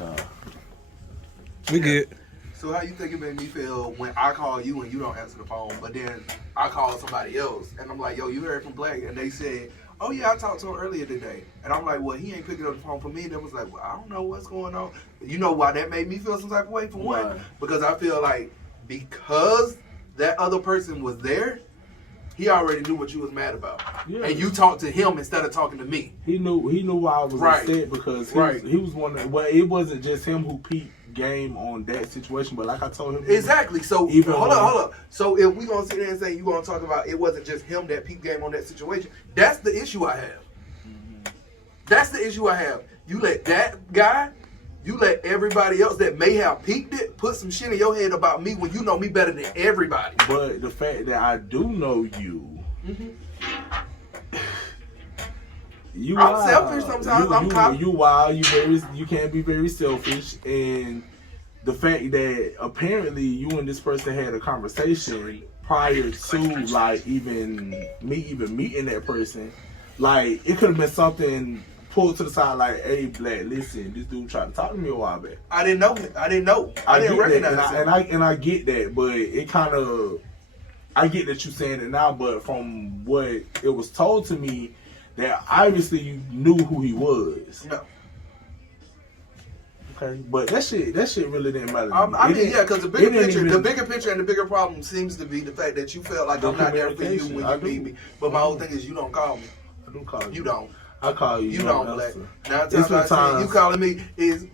right, y'all. We good. So how you think it made me feel when I call you and you don't answer the phone, but then I call somebody else and I'm like, yo, you heard from Black? And they said, oh yeah, I talked to him earlier today. And I'm like, well, he ain't picking up the phone for me. And it was like, well, I don't know what's going on. You know why that made me feel some type of way? For one, because I feel like because that other person was there, he already knew what you was mad about. Yeah. And you talked to him instead of talking to me. He knew why I was upset because he was one of, well, it wasn't just him who peaked game on that situation, but like I told him, exactly. So even hold up. So if we gonna sit there and say you gonna talk about it wasn't just him that peaked game on that situation, that's the issue I have. That's the issue I have. You let that guy, you let everybody else that may have peaked it put some shit in your head about me when you know me better than everybody. But the fact that I do know you. I'm selfish sometimes. You wild. You can't be very selfish, and the fact that apparently you and this person had a conversation prior to like even meeting that person, like it could have been something pulled to the side, like, hey, Black, listen, this dude tried to talk to me a while back. I didn't know it. I didn't recognize it. And I get that, but it kind of, I get that you saying it now, but from what it was told to me, that obviously you knew who he was. No. Okay, but that shit really didn't matter. I mean, yeah, because the bigger picture and the bigger problem seems to be the fact that you felt like I'm not there for you when you need me. But my whole thing is you don't call me. I do call you. You don't. I call you. You don't, Black. 9 times out of 10, you calling me is,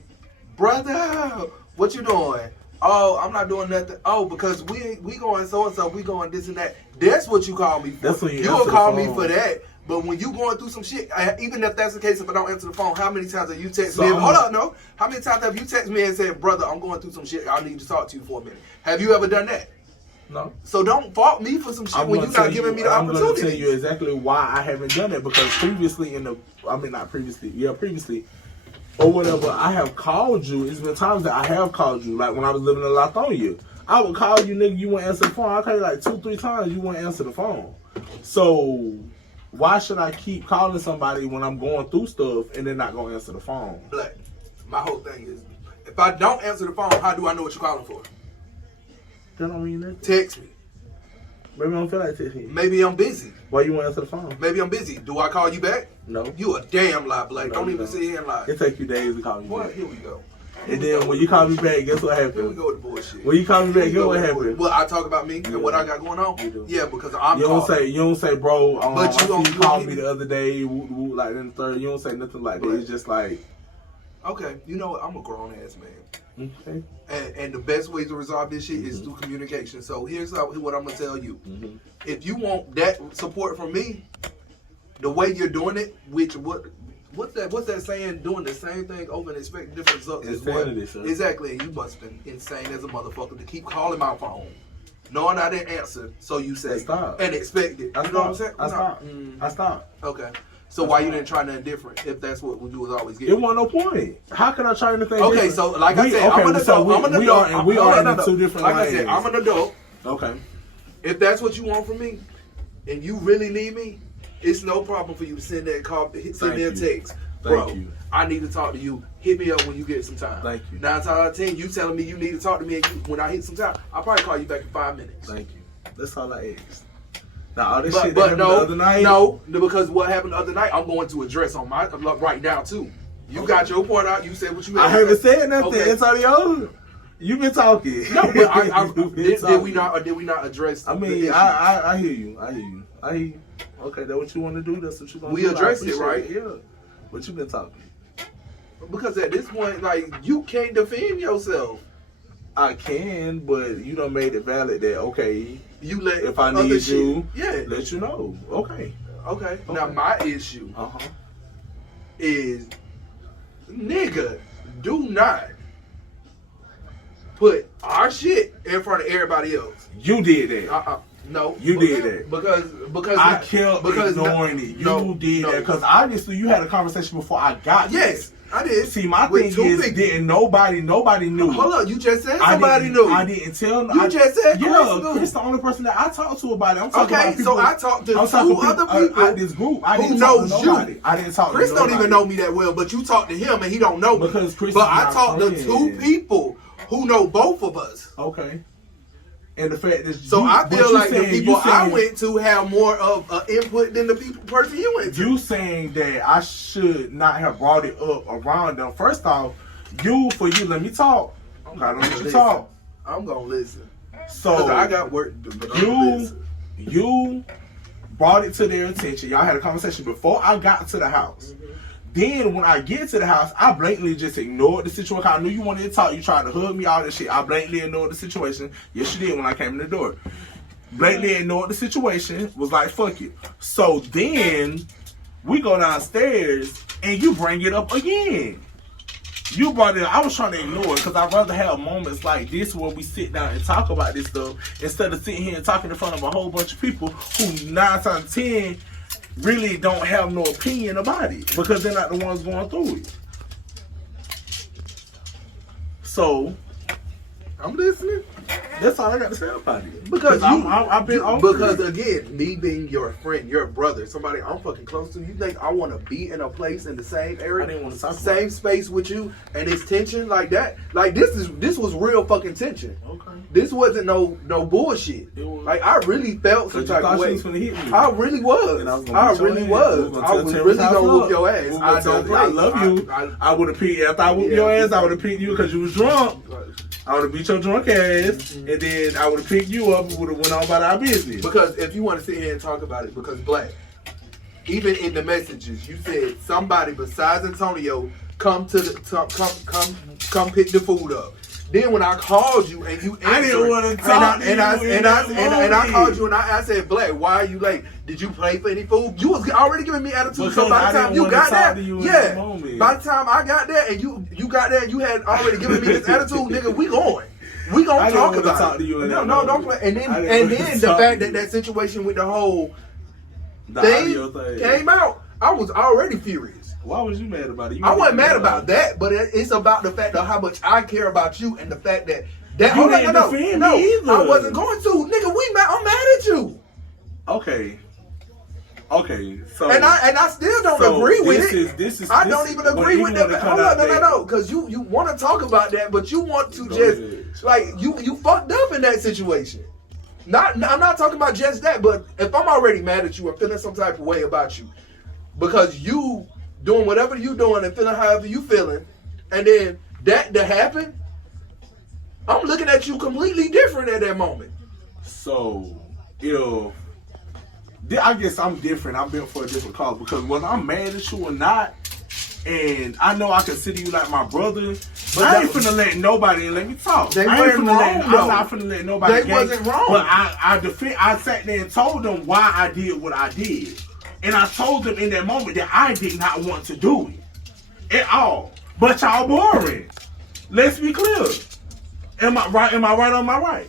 brother, what you doing? Oh, I'm not doing nothing. Oh, because we going so and so, we going this and that. That's what you call me for. That's what you will call me for that. But when you going through some shit, even if that's the case, if I don't answer the phone, how many times have you text me? Hold on, no. How many times have you text me and said, brother, I'm going through some shit. I need to talk to you for a minute. Have you ever done that? No. So don't fault me for some shit when you're not giving me the opportunity. I'm going to tell you exactly why I haven't done it. Because previously or whatever, I have called you. It's been times that I have called you. Like when I was living in Lithonia, I would call you, nigga, you wouldn't answer the phone. I call you like 2-3 times, you wouldn't answer the phone. So why should I keep calling somebody when I'm going through stuff and they're not going to answer the phone? Black, my whole thing is, if I don't answer the phone, how do I know what you're calling for? That don't mean nothing. Text me. Maybe I don't feel like texting you. Maybe I'm busy. Why you want to answer the phone? Maybe I'm busy. Do I call you back? No. You a damn lie, Black. No, don't even sit here and lie. It take you days to call me back. Here we go. And then when you call me back, guess what happened? Here we go with the bullshit. When you call me back, guess what happened? Well, I talk about me and what I got going on. You do. Yeah, because I'm you don't say, bro. But you called me the other day, like in the third. You don't say nothing like that. It's just like, okay, you know what? I'm a grown ass man. Okay. And the best way to resolve this shit is through communication. So here's what I'm gonna tell you. If you want that support from me, the way you're doing it, what's that saying? Doing the same thing over and expecting different results. Insanity, sir. Exactly. And you must have been insane as a motherfucker to keep calling my phone, knowing I didn't answer. So you say and expect it. You know what I'm saying? I stopped. Okay. So why you didn't try nothing different if that's what you was always getting? It wasn't no point. How can I try anything different? Okay, so like I said, I'm an adult. We are in two different lanes. Like I said, I'm an adult. Okay. If that's what you want from me, and you really need me, it's no problem for you to send that call, send me a text. Bro, I need to talk to you. Hit me up when you get some time. Thank you. 9 times out of 10, you telling me you need to talk to me, and when I hit some time, I'll probably call you back in 5 minutes. Thank you. That's all I asked. Now, all this shit that happened the other night? No, because what happened the other night, I'm going to address on my right now, too. You got your point out. You said what you had. I haven't said nothing. Okay. It's on your. You've been talking. No, but did we not address? I mean, I hear you. I hear you. Okay, that's what you want to do. That's what you want to do. We addressed it, right? Yeah. But you've been talking. Because at this point, like, you can't defend yourself. I can, but you done made it valid that, okay, you let if I need you, yeah, let you know. Okay. Now, my issue is, nigga, do not put our shit in front of everybody else. You did that. No. You did that. Because I kept ignoring it. You did that. Because obviously you had a conversation before I got Yes. I did. See, my With thing is, people. didn't nobody knew. Hold up, you just said somebody knew. I didn't tell. You just said Chris knew. Chris the only person that I talked to about it. I'm talking about people. So I talked to two other people out this group. I didn't who talk knows to nobody. you. I didn't talk Chris to nobody. don't even know me that well, but you talk to him and he don't know me. Because Chris but is I my talked to friend. 2 people who know both of us. Okay. And the fact that So I feel like the people I went to have more of an input than the person you went to. You saying that I should not have brought it up around them. First off, let me talk. I don't let you talk. I'm gonna listen. So I got work to do. But you brought it to their attention. Y'all had a conversation before I got to the house. Mm-hmm. Then when I get to the house, I blatantly just ignored the situation. I knew you wanted to talk. You tried to hug me, all that shit. I blatantly ignored the situation. Yes, you did when I came in the door. Blatantly ignored the situation. Was like, fuck it. So then we go downstairs and you bring it up again. You brought it up. I was trying to ignore it because I'd rather have moments like this where we sit down and talk about this stuff instead of sitting here and talking in front of a whole bunch of people who 9 times out of 10 really don't have no opinion about it because they're not the ones going through it. So, I'm listening. That's all I got to say about it. Because I've been on because again, me being your friend, your brother, somebody I'm fucking close to, you think I want to be in a place in the same area, I didn't want to talk same space with you, and it's tension like that? Like this was real fucking tension. Okay. This wasn't no bullshit. Like I really felt some type of way. I really was. I really was. I was really gonna whoop your ass. I don't play. I love you. I would have picked after I whooped your ass. I would have picked you because you was drunk. I would have beat your drunk ass, and then I would have picked you up and would have went on about our business. Because if you want to sit here and talk about it, because Black, even in the messages, you said somebody besides Antonio come pick the food up. Then when I called you and you answered, I didn't want to talk to you. And I called you and I said, Black, why are you late? Did you pay for any food? You was already giving me attitude. Because so by the time you got there, by the time I got there and you got there and you had already given me this attitude, nigga, we going. We gonna talk about it. No, don't play. And then the fact that situation with the whole thing came out, I was already furious. Why was you mad about it? I wasn't mad about that, but it's about the fact of how much I care about you and the fact that you didn't defend me either. I wasn't going to. Nigga, I'm mad at you. Okay, so and I still don't agree with it. I don't even agree with that. Hold on, no, because you want to talk about that, but you want to just like you fucked up in that situation. I'm not talking about just that, but if I'm already mad at you and feeling some type of way about you because you doing whatever you doing and feeling however you feeling, and then that happened, I'm looking at you completely different at that moment. So, I guess I'm different. I'm built for a different cause because whether I'm mad at you or not, and I know I consider you like my brother, but I ain't finna let nobody let me talk. I'm not finna let nobody. They wasn't wrong. But I sat there and told them why I did what I did. And I told them in that moment that I did not want to do it at all. But y'all boring. Let's be clear. Am I right? Am I right on my right?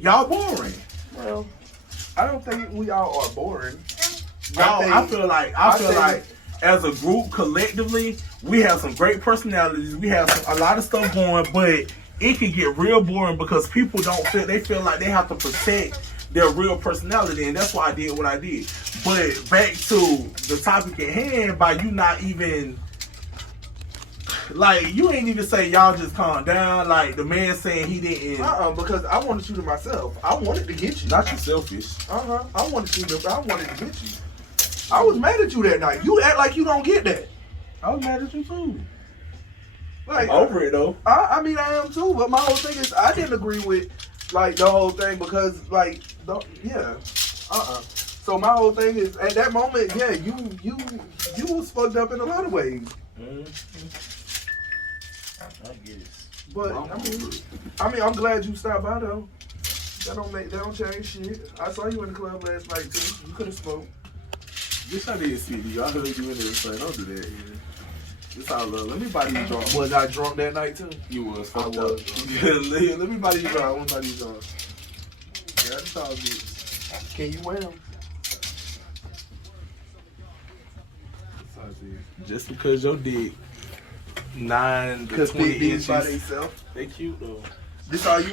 Y'all boring. Well, I don't think we all are boring. I feel like as a group collectively, we have some great personalities. We have a lot of stuff going, but it can get real boring because people they feel like they have to protect their real personality, and that's why I did what I did. But back to the topic at hand, by you not even like you ain't even say y'all just calm down. Like the man saying he didn't. Because I wanted you to myself. I wanted to get you. Not you selfish. I wanted to get you. I was mad at you that night. You act like you don't get that. I was mad at you too. Like I'm over it though. I mean I am too, but my whole thing is I didn't agree with like the whole thing because So my whole thing is at that moment, you was fucked up in a lot of ways. I guess. But I mean, I'm glad you stopped by though. That don't change shit. I saw you in the club last night too. You could have smoked. This I didn't see you. I heard you in there saying, don't do that. It's all love. Let me buy you drunk. Was I drunk that night too? You was. I was. Let me buy you drunk. I want to buy you drunk. Yeah, that's all good. Can you wear them? Just because your dick 9 to Cause 20 big bitches by inches. themselves. They cute though. This all you